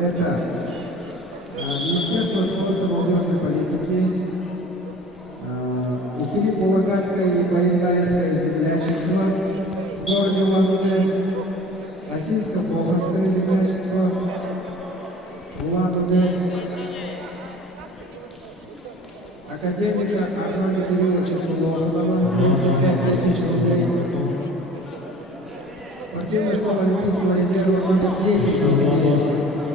Это Министерство спорта и молодежной политики, Ихилип-Булагатское и Баиндаевское землячество в городе Улан-Удэ, Осинско-Боханское землячество Улан-Удэ, академика Арнольда Кирилловича Кулохова 35 тысяч рублей, спортивная школа Олимпийского резерва номер 10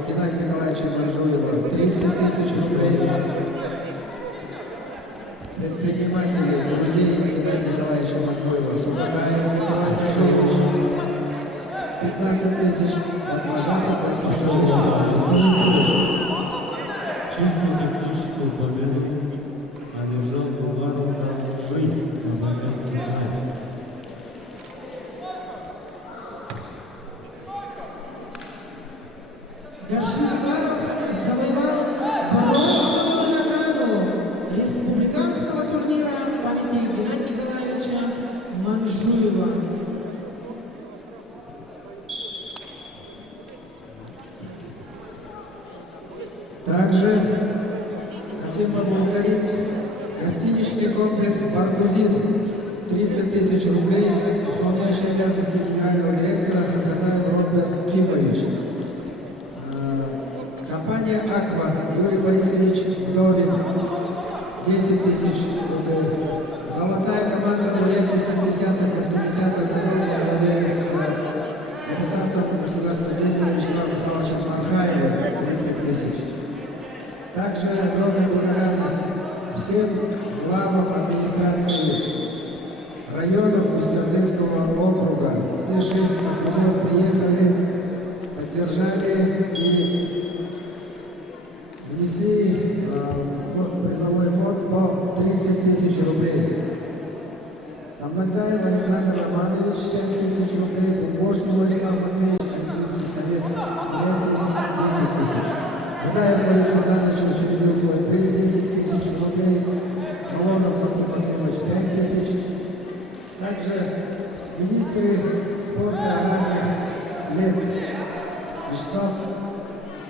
Геннадия Николаевича Манжуева 30 тысяч рублей, предприниматели друзей Геннадия Николаевича Манжуева Султаев Николай Манжуевич 15 тысяч, Отмажапов Василий Жужевич 15 тысяч. Чувствую техническую победу одержал Булгаров Даржи за Балканский край. Даржи Дугаров завоевал бронзовую награду республиканского турнира памяти Геннадия Николаевича Манжуева. Также хотим поблагодарить гостиничный комплекс «Баргузин» 30 тысяч рублей, исполняющий обязанности генерального директора Хатазаев Роберт Кимович. Компания «Аква» Юрий Борисович Вдовин 10 тысяч рублей. Золотая команда Бурятии 70-80-х годов во главе с депутатом Государственной Думы Вячеславом Михайловичем Мархаевым 30 тысяч. Также огромная благодарность всем главам администрации районов Усть-Ордынского округа. Все 6 округов приехали, поддержали и внесли в призовой фонд по 30 тысяч рублей. Тамнагаев Александр Романович 5 тысяч рублей, Пупошкин Владислав Матвеевич, Олимпийский совет 10 тысяч. Будаев Борис Богданович учредил свой приз 10 тысяч рублей, Малонов Максим Максимович 5 тысяч. Также министры спорта разных лет Вячеслав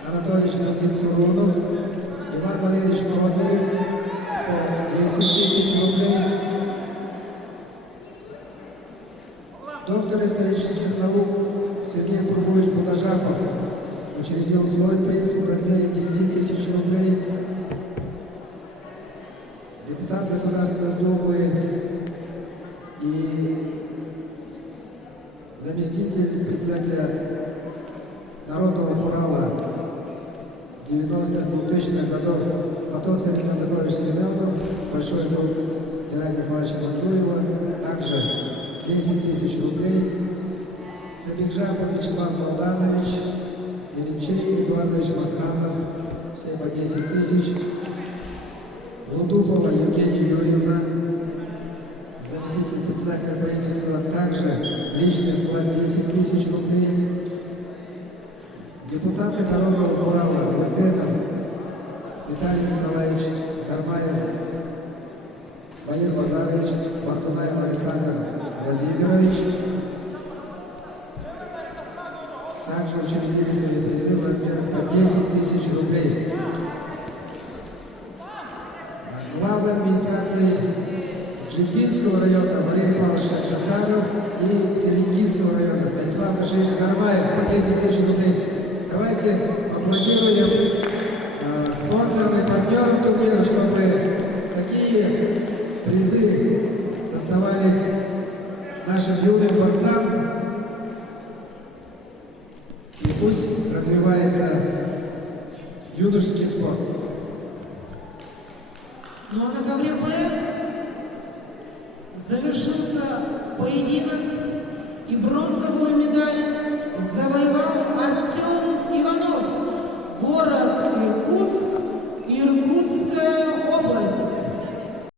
Анатольевич Нургин-Сурунов, Иван Валерьевич Козырев по 10 тысяч рублей, доктор исторических наук Сергей Пургуевич Будажапов учредил свой приз в размере 10 тысяч рублей. Депутат Государственной Думы и заместитель председателя Народного хурала 90-х, 2000-х годов Потоцкий Геннадий Семенов, большой друг Геннадия Николаевича Манжуева, также 10 тысяч рублей. Цабикжапов Вячеслав Молданович, Еремчей Эдуардович Матханов, все по 10 тысяч. Лутупова Евгения Юрьевна, заместитель председателя правительства, также личный вклад 10 тысяч рублей. Депутаты Народного хурала Лытенов Виталий Николаевич, Кармаев Баир Базарович, Бартунаев Александр Владимирович также учредили свои призы в размере по 10 тысяч рублей. Главы администрации Джигдинского района Валерий Павлович Шакжакаров и Селенкинского района Станислав Башевич Гармаев по 10 тысяч рублей. Давайте аплодируем спонсорам и партнерам турнира, чтобы такие призы доставались нашим юным борцам. И пусть развивается юношеский спорт. Ну а на ковре Б завершился поединок, и бронзовую